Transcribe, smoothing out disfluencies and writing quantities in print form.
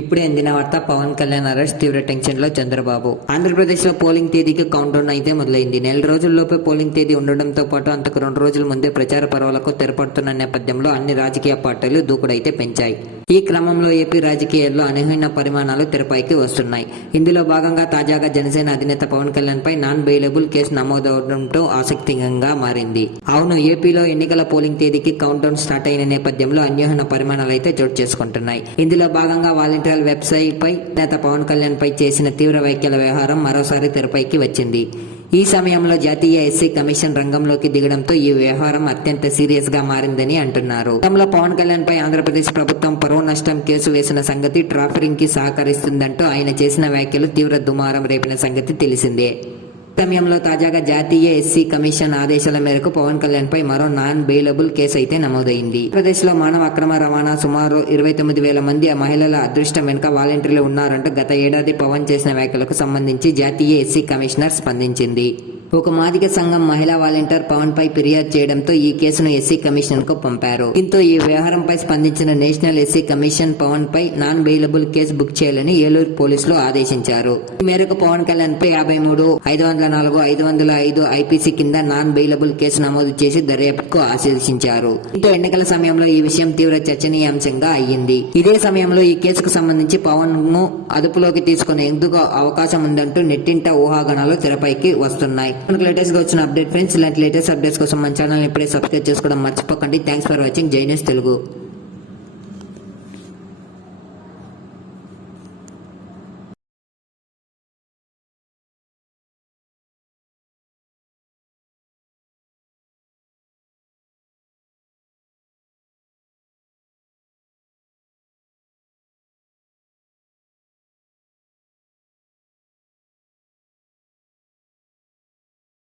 ఇప్పుడే అందిన వార్త పవన్ కళ్యాణ్ అరెస్ట్, తీవ్ర టెన్షన్ లో చంద్రబాబు. ఆంధ్రప్రదేశ్ లో పోలింగ్ తేదీకి కౌంట్ డౌన్ అయితే మొదలైంది. నెల రోజుల్లోపే పోలింగ్ తేదీ ఉండడంతో పాటు అంతకు 2 రోజుల ముందే ప్రచార పర్వాలకు తెరపడుతున్న నేపథ్యంలో అన్ని రాజకీయ పార్టీలు దూకుడైతే పెంచాయి. ఈ క్రమంలో ఏపీ రాజకీయాల్లో అనూహ్య పరిమాణాలు తెరపైకి వస్తున్నాయి. ఇందులో భాగంగా తాజాగా జనసేన అధినేత పవన్ కళ్యాణ్ పై నాన్ బెయిలబుల్ కేసు నమోదవడంతో ఆసక్తికరంగా మారింది. అవును, ఏపీలో ఎన్నికల పోలింగ్ తేదీకి కౌంట్ డౌన్ స్టార్ట్ అయిన నేపథ్యంలో అనూహ్య పరిమాణాలు అయితే చోటు చేసుకుంటున్నాయి. ఇందులో భాగంగా వాలంటీర్ వెబ్సైట్ పై నేత పవన్ కళ్యాణ్ పై చేసిన తీవ్ర వ్యాఖ్యల వ్యవహారం మరోసారి తెరపైకి వచ్చింది. ఈ సమయంలో జాతీయ ఎస్సీ కమిషన్ రంగంలోకి దిగడంతో ఈ వ్యవహారం అత్యంత సీరియస్ గా మారిందని అంటున్నారు. గతంలో పవన్ కళ్యాణ్ పై ఆంధ్రప్రదేశ్ ప్రభుత్వం పరువు నష్టం కేసు వేసిన సంగతి, ట్రాఫికింగ్ కి సహకరిస్తుందంటూ ఆయన చేసిన వ్యాఖ్యలు తీవ్ర దుమారం రేపిన సంగతి తెలిసిందే. సమయంలో తాజాగా జాతీయ ఎస్సీ కమిషన్ ఆదేశాల మేరకు పవన్ కళ్యాణ్ పై మరో నాన్ బెయిలబుల్ కేసు అయితే నమోదైంది. ఆంధ్రప్రదేశ్ లో మానవ అక్రమ రవాణా, సుమారు 29,000 మంది మహిళల అదృష్టం వెనుక వాలంటీర్లు ఉన్నారంటూ గత ఏడాది పవన్ చేసిన వ్యాఖ్యలకు సంబంధించి జాతీయ ఎస్సీ కమిషనర్ స్పందించింది. ఒక మాదిగ సంఘం మహిళా వాలంటీర్ పవన్ పై ఫిర్యాదు చేయడంతో ఈ కేసును ఎస్సీ కమిషన్ కు పంపారు. దీంతో ఈ వ్యవహారంపై స్పందించిన నేషనల్ ఎస్సీ కమిషన్ పవన్ పై నాన్ బెయిలబుల్ కేసు బుక్ చేయాలని ఏలూరు పోలీసులు ఆదేశించారు. ఈ మేరకు పవన్ కళ్యాణ్ పై 53, 504, 505 ఐపీసీ కింద నాన్ బెయిలబుల్ కేసు నమోదు చేసి దర్యాప్తుకు ఆదేశించారు. దీంతో ఎన్నికల సమయంలో ఈ విషయం తీవ్ర చర్చనీయాంశంగా అయ్యింది. ఇదే సమయంలో ఈ కేసుకు సంబంధించి పవన్ ను అదుపులోకి తీసుకునేందుకు అవకాశం ఉందంటూ నెట్టింట ఊహాగానాలు తెరపైకి వస్తున్నాయి. మనకు లేటెస్ట్ గా వచ్చిన అప్డేట్ ఫ్రెండ్స్. ఇలాంటి లేటెస్ట్ అప్డేట్స్ కోసం మన ఛానల్ ఇప్పుడే సబ్స్క్రైబ్ చేసుకోవడం మర్చిపోకండి. Thanks for watching. జై న్యూస్ తెలుగు.